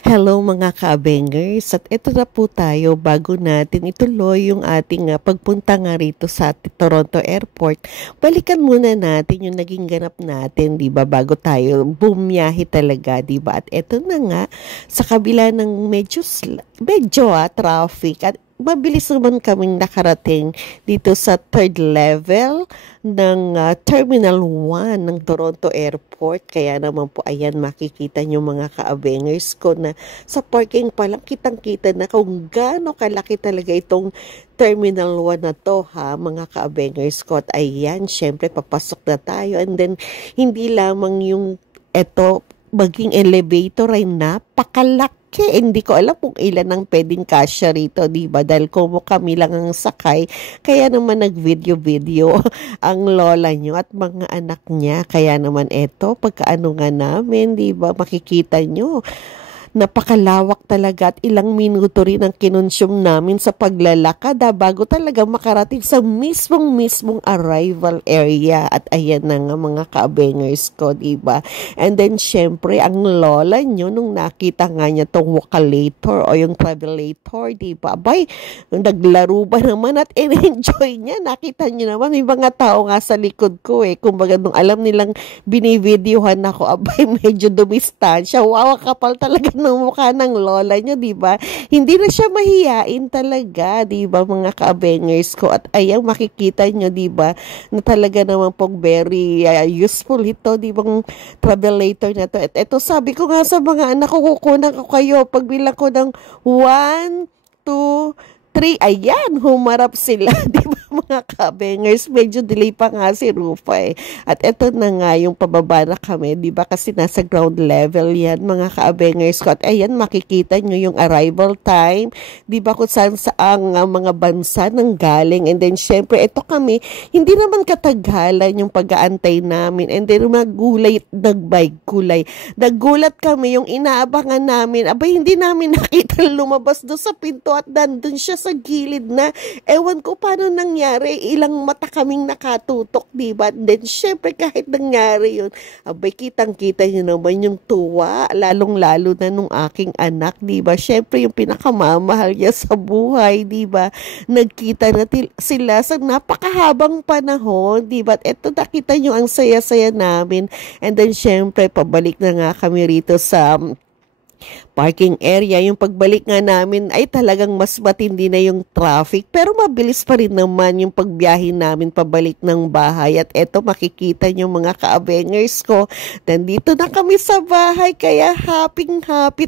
Hello mga ka-Abengers, at ito na po tayo bago natin ituloy yung ating pagpunta nga rito sa Toronto Airport. Balikan muna natin yung naging ganap natin, di ba, bago tayo bumiyahe talaga, di ba? At ito na nga, sa kabila ng medyo traffic at mabilis naman kaming nakarating dito sa third level ng Terminal 1 ng Toronto Airport. Kaya naman po, ayan, makikita nyo mga ka-Abengers ko na sa parking pa lang kitang-kita na kung gaano kalaki talaga itong Terminal 1 na to, ha, mga ka-Abengers ko. At ayan, syempre papasok na tayo, and then hindi lamang yung eto, maging elevator ay napakalaki. Hindi ko alam kung ilan ang pwedeng kasya rito, diba? Dahil kung kami lang ang sakay, kaya naman nag-video-video ang lola nyo at mga anak niya. Kaya naman eto, pagkaano nga namin, diba? Makikita nyo, napakalawak talaga at ilang minuto rin ang kinonsume namin sa paglalakad bago talaga makarating sa mismong arrival area. At ayan na nga mga ka-Abengers ko, diba? And then syempre ang lola nyo nung nakita nga niya tong Wakalator o yung Travelator, diba? Abay, naglaro ba naman at enjoy niya. Nakita nyo naman may mga tao nga sa likod ko kumbaga nung alam nilang binivideohan ako, abay medyo dumistansya. Wow, kapal talaga ng mukha ng lola nyo, di ba? Hindi na siya mahiyain talaga, di ba, mga ka-Abengers ko? At ayan, makikita nyo, di ba, na talaga naman pong very useful ito, di ba, Travelator na to. At ito, sabi ko nga sa mga anak ko, kukunan ko kayo, pagbilang ko ng 1, 2, 3, ayan, humarap sila, di ba mga ka-Abengers? Medyo delay pa nga si Rufa At eto na nga yung pababa na kami, di ba, kasi nasa ground level yan, mga ka-Abengers ko. At ayan, makikita nyo yung arrival time, di ba, kung saan saang mga bansa nang galing. And then, syempre, eto kami, hindi naman katagalan yung pag-aantay namin. And then, nagulat kami, yung inaabangan namin, abay, hindi namin nakita lumabas doon sa pinto at nandun siya sa gilid na. Ewan ko paano nangyari, ilang mata kaming nakatutok, diba? Then syempre kahit nangyari yun, abay, kitang-kita nyo naman yung tuwa, lalong-lalo na nung aking anak, diba? Syempre yung pinakamamahal niya sa buhay, diba? Nagkita na sila sa napakahabang panahon, diba? At eto, nakita nyo ang saya-saya namin. And then syempre pabalik na nga kami rito sa parking area. Yung pagbalik nga namin ay talagang mas matindi na yung traffic, pero mabilis pa rin naman yung pagbiyahe namin pabalik ng bahay. At eto, makikita nyo mga ka-Abengers ko, nandito na kami sa bahay, kaya happy